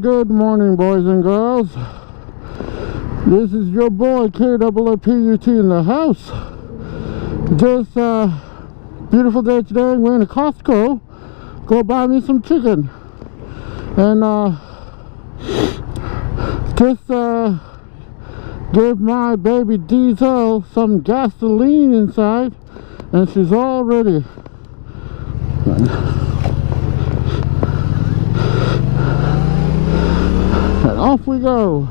Good morning, boys and girls. This is your boy KWPUT in the house. Just beautiful day today. I'm going to Costco, go buy me some chicken, and just give my baby Diesel some gasoline inside, and she's all ready. And off we go.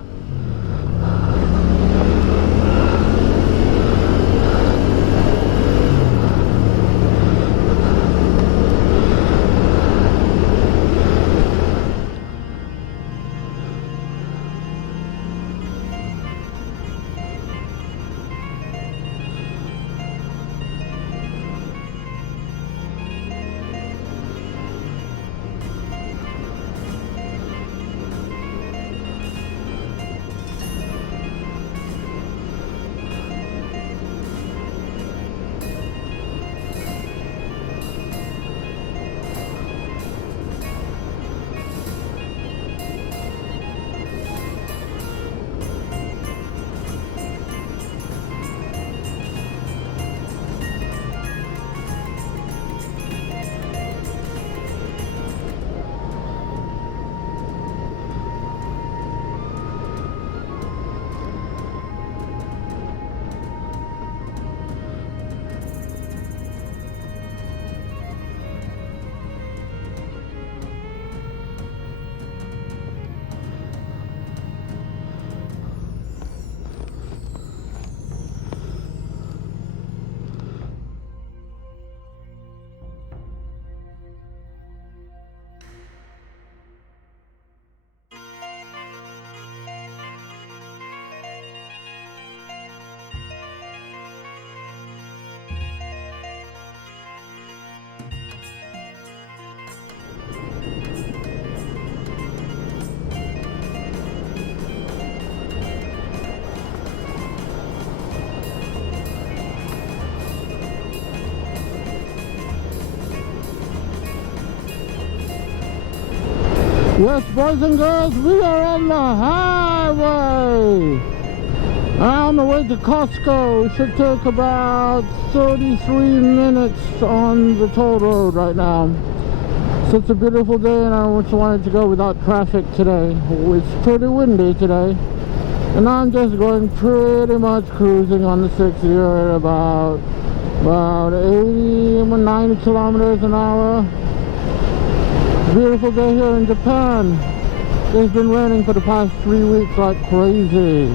Yes, boys and girls, we are on the highway. On the way to Costco. It should take about 33 minutes on the toll road right now. So it's a beautiful day, and I just wanted to go without traffic today. It's pretty windy today. And I'm just going pretty much cruising on the 60 at about 80 or 90 kilometers an hour. Beautiful day here in Japan. It's been raining for the past 3 weeks like crazy.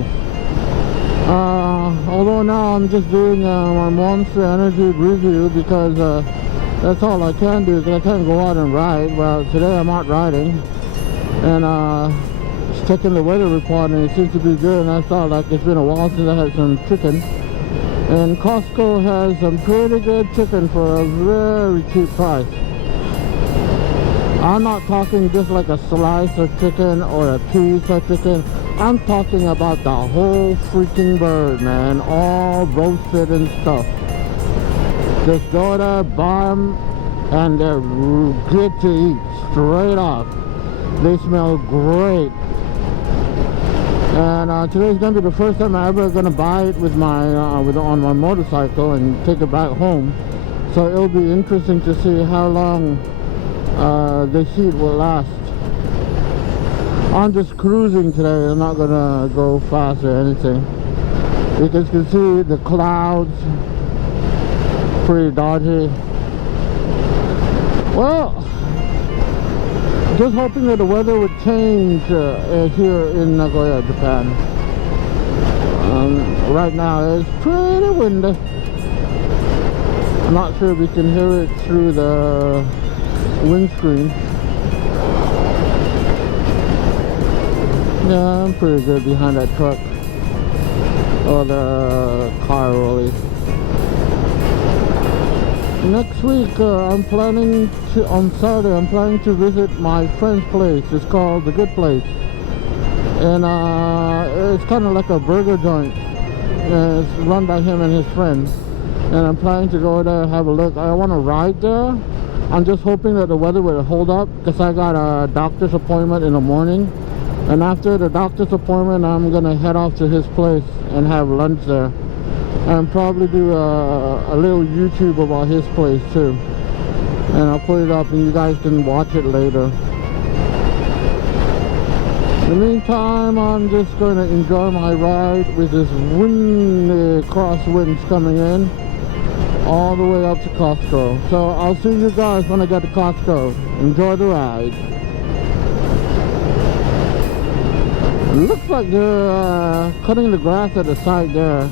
Although now I'm just doing my Monster Energy review because that's all I can do, because I can't go out and ride. Well, today I'm out riding, and just checking the weather report, and it seems to be good. And I thought, like, it's been a while since I had some chicken, and Costco has some pretty good chicken for a very cheap price. I'm not talking just like a slice of chicken or a piece of chicken. I'm talking about the whole freaking bird, man. All roasted and stuff. Just go there, buy them, and they're good to eat straight off. They smell great. And today's gonna be the first time I'm ever gonna buy it with my on my motorcycle and take it back home. So it'll be interesting to see how long the heat will last. I'm just cruising today. I'm not gonna go fast or anything. You guys can see the clouds, pretty dodgy. Well, just hoping that the weather would change here in Nagoya, Japan. Right now it's pretty windy. I'm not sure if you can hear it through the windscreen. Yeah, I'm pretty good behind that truck or the car really. Next week I'm planning to, on Saturday, I'm planning to visit my friend's place. It's called The Good Place, and it's kind of like a burger joint. It's run by him and his friend, and I'm planning to go there and have a look. I want to ride there, I'm just hoping that the weather will hold up, because I got a doctor's appointment in the morning, and after the doctor's appointment I'm gonna head off to his place and have lunch there, and probably do a little YouTube about his place too, and I'll put it up and you guys can watch it later. In the meantime, I'm just going to enjoy my ride with this wind, crosswinds coming in all the way up to Costco. So I'll see you guys when I get to Costco. Enjoy the ride. Looks like they're cutting the grass at the side there.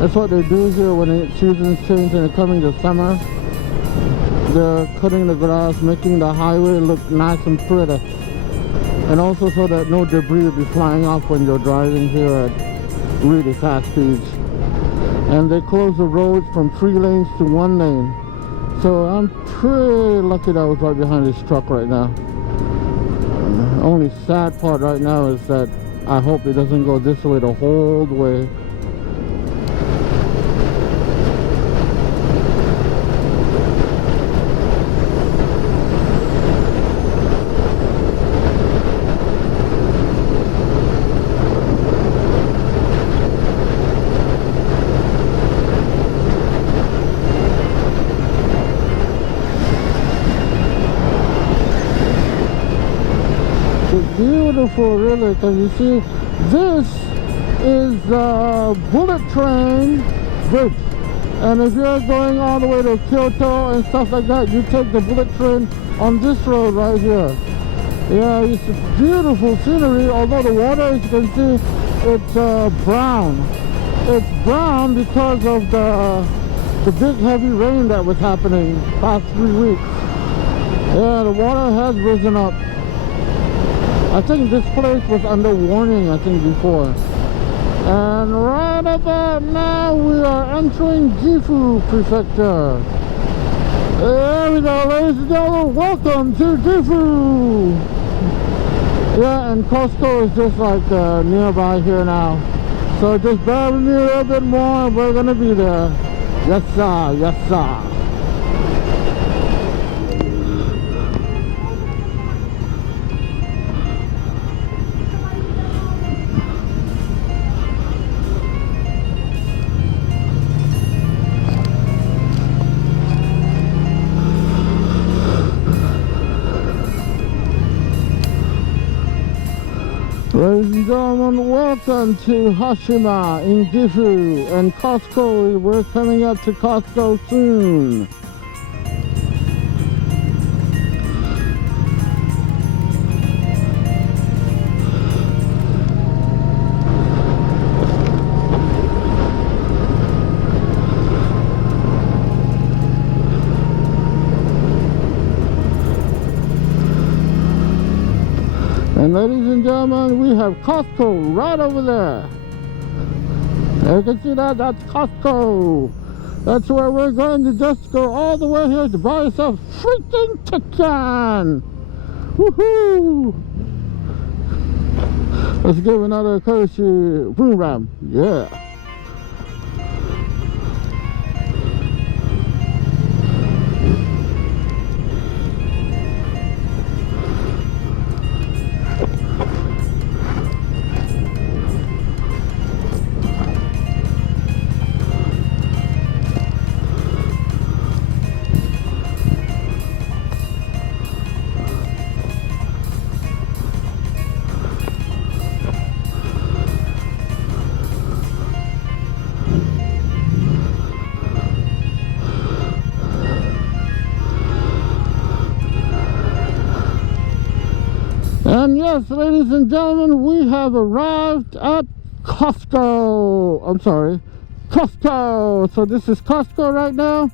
That's what they do here when the seasons change and it's coming to summer. They're cutting the grass, making the highway look nice and pretty. And also so that no debris will be flying off when you're driving here at really fast speeds. And they close the roads from 3 lanes to 1 lane. So I'm pretty lucky that I was right behind this truck right now. Only sad part right now is that I hope it doesn't go this way the whole way. Beautiful, really, because you see this is the bullet train bridge, and if you're going all the way to Kyoto and stuff like that, you take the bullet train on this road right here. Yeah, it's beautiful scenery, although the water, as you can see, it's brown. It's brown because of the big heavy rain that was happening past 3 weeks. Yeah, the water has risen up. I think this place was under warning, I think, before. And right about now, we are entering Gifu Prefecture. There we go, ladies and gentlemen. Welcome to Gifu. Yeah, and Costco is just like nearby here now. So just bear with me a little bit more, and we're gonna be there. Yes, sir. Yes, sir. Ladies and gentlemen, welcome to Hashima in Gifu, and Costco. We're coming up to Costco soon. And ladies and gentlemen, we have Costco right over there. You can see that, that's Costco. That's where we're going to just go all the way here to buy yourself freaking chicken. Woohoo! Let's give another courtesy boom ram. Yeah. And yes, ladies and gentlemen, we have arrived at Costco. I'm sorry, Costco. So this is Costco right now.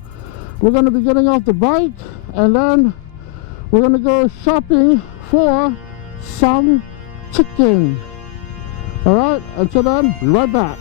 We're going to be getting off the bike, and then we're going to go shopping for some chicken. All right, until then, be right back.